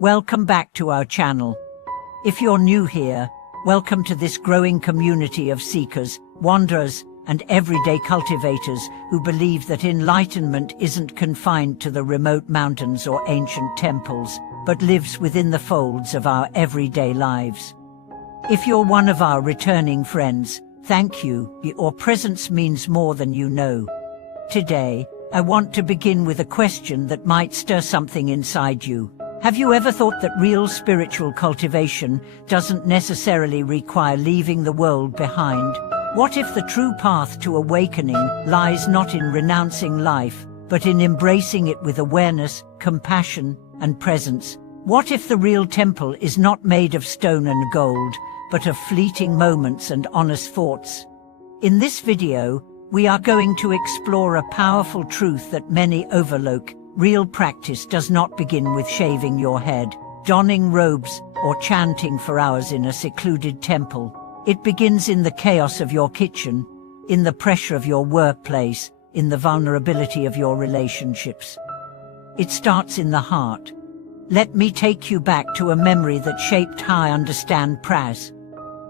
Welcome back to our channel. If you're new here, welcome to this growing community of seekers, wanderers, and everyday cultivators who believe that enlightenment isn't confined to the remote mountains or ancient temples, but lives within the folds of our everyday lives. If you're one of our returning friends, thank you. Your presence means more than you know. Today, I want to begin with a question that might stir something inside you. Have you ever thought that real spiritual cultivation doesn't necessarily require leaving the world behind? What if the true path to awakening lies not in renouncing life, but in embracing it with awareness, compassion, and presence? What if the real temple is not made of stone and gold, but of fleeting moments and honest thoughts? In this video, we are going to explore a powerful truth that many overlook. Real practice does not begin with shaving your head, donning robes, or chanting for hours in a secluded temple. It begins in the chaos of your kitchen, in the pressure of your workplace, in the vulnerability of your relationships. It starts in the heart. Let me take you back to a memory that shaped how I understand practice.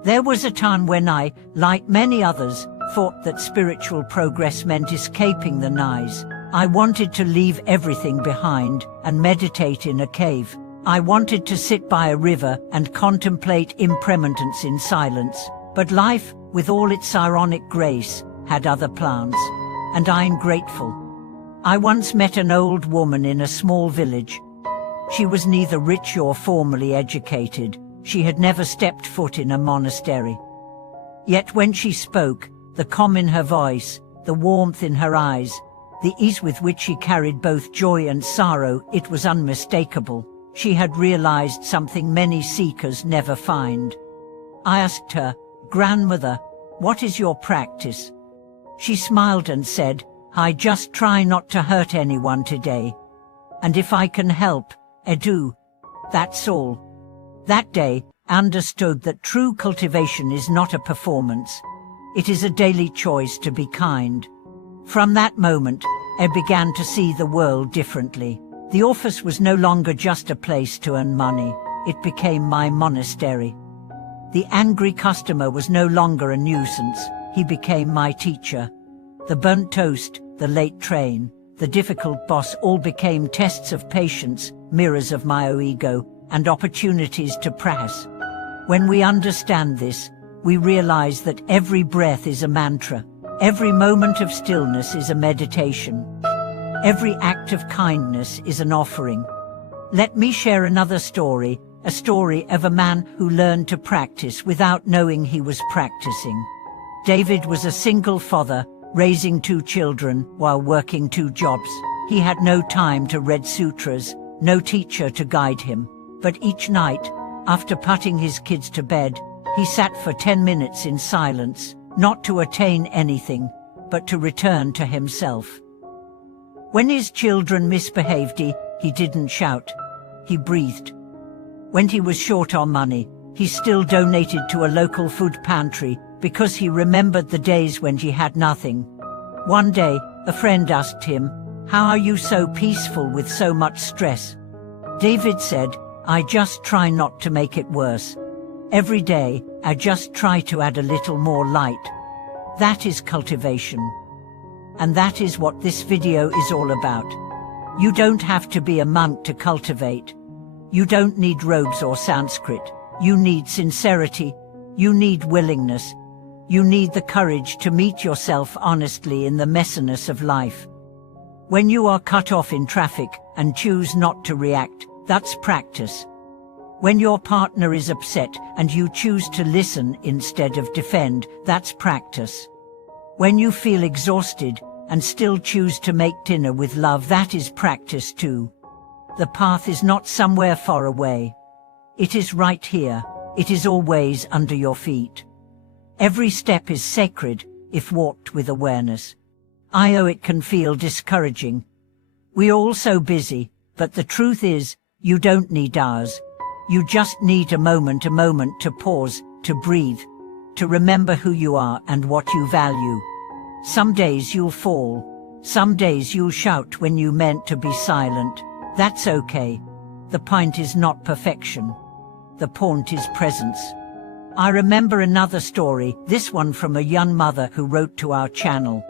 There was a time when I, like many others, thought that spiritual progress meant escaping the noise. I wanted to leave everything behind and meditate in a cave. I wanted to sit by a river and contemplate impermanence in silence. But life, with all its ironic grace, had other plans. And I'm grateful. I once met an old woman in a small village. She was neither rich or formally educated. She had never stepped foot in a monastery. Yet when she spoke, the calm in her voice, the warmth in her eyes, the ease with which she carried both joy and sorrow, it was unmistakable. She had realized something many seekers never find. I asked her, "Grandmother, what is your practice?" She smiled and said, "I just try not to hurt anyone today. And if I can help, I do. That's all." That day, I understood that true cultivation is not a performance. It is a daily choice to be kind. From that moment, I began to see the world differently. The office was no longer just a place to earn money. It became my monastery. The angry customer was no longer a nuisance. He became my teacher. The burnt toast, the late train, the difficult boss all became tests of patience, mirrors of my ego, and opportunities to practice. When we understand this, we realize that every breath is a mantra. Every moment of stillness is a meditation. Every act of kindness is an offering. Let me share another story, a story of a man who learned to practice without knowing he was practicing. David was a single father, raising 2 children while working 2 jobs. He had no time to read sutras, no teacher to guide him. But each night, after putting his kids to bed, he sat for 10 minutes in silence, not to attain anything, but to return to himself. When his children misbehaved, he didn't shout. He breathed. When he was short on money, he still donated to a local food pantry because he remembered the days when he had nothing. One day, a friend asked him, "How are you so peaceful with so much stress?" David said, "I just try not to make it worse. Every day, I just try to add a little more light." That is cultivation. And that is what this video is all about. You don't have to be a monk to cultivate. You don't need robes or Sanskrit. You need sincerity. You need willingness. You need the courage to meet yourself honestly in the messiness of life. When you are cut off in traffic and choose not to react, that's practice. When your partner is upset and you choose to listen instead of defend, that's practice. When you feel exhausted and still choose to make dinner with love, that is practice too. The path is not somewhere far away. It is right here. It is always under your feet. Every step is sacred if walked with awareness. I know it can feel discouraging. We're all so busy, but the truth is, you don't need hours. You just need a moment to pause, to breathe, to remember who you are and what you value. Some days you'll fall. Some days you'll shout when you meant to be silent. That's okay. The point is not perfection. The point is presence. I remember another story, this one from a young mother who wrote to our channel.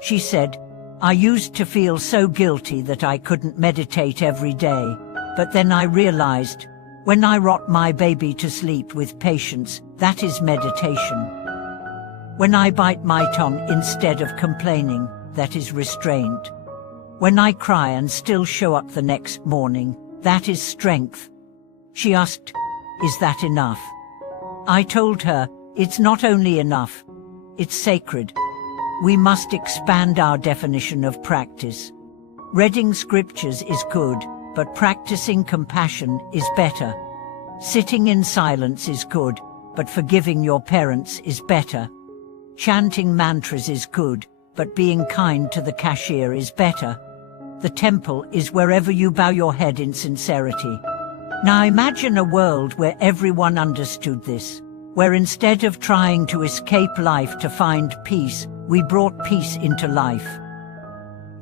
She said, "I used to feel so guilty that I couldn't meditate every day, but then I realized, when I rock my baby to sleep with patience, that is meditation. When I bite my tongue instead of complaining, that is restraint. When I cry and still show up the next morning, that is strength." She asked, "Is that enough?" I told her, it's not only enough, it's sacred. We must expand our definition of practice. Reading scriptures is good, but practicing compassion is better. Sitting in silence is good, but forgiving your parents is better. Chanting mantras is good, but being kind to the cashier is better. The temple is wherever you bow your head in sincerity. Now imagine a world where everyone understood this, where instead of trying to escape life to find peace, we brought peace into life.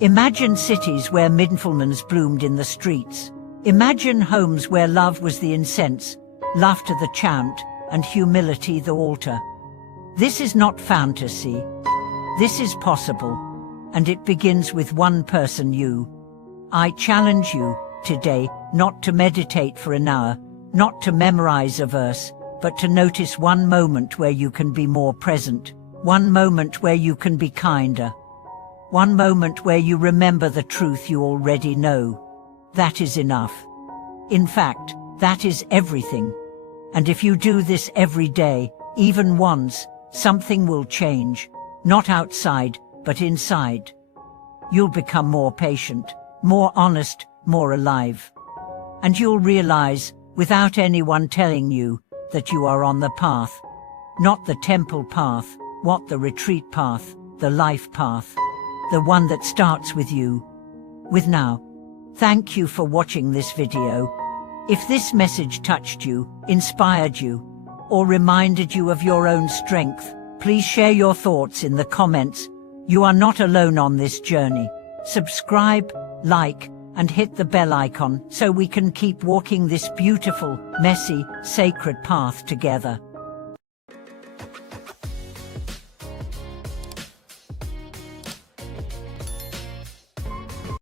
Imagine cities where mindfulness bloomed in the streets. Imagine homes where love was the incense, laughter the chant, and humility the altar. This is not fantasy. This is possible, and it begins with one person, you. I challenge you today not to meditate for an hour, not to memorize a verse, but to notice one moment where you can be more present, one moment where you can be kinder, one moment where you remember the truth you already know. That is enough. In fact, that is everything. And if you do this every day, even once, something will change, not outside, but inside. You'll become more patient, more honest, more alive. And you'll realize, without anyone telling you, that you are on the path. Not the temple path, not the retreat path, the life path. The one that starts with you. With now. Thank you for watching this video. If this message touched you, inspired you, or reminded you of your own strength, please share your thoughts in the comments. You are not alone on this journey. Subscribe, like, and hit the bell icon so we can keep walking this beautiful, messy, sacred path together.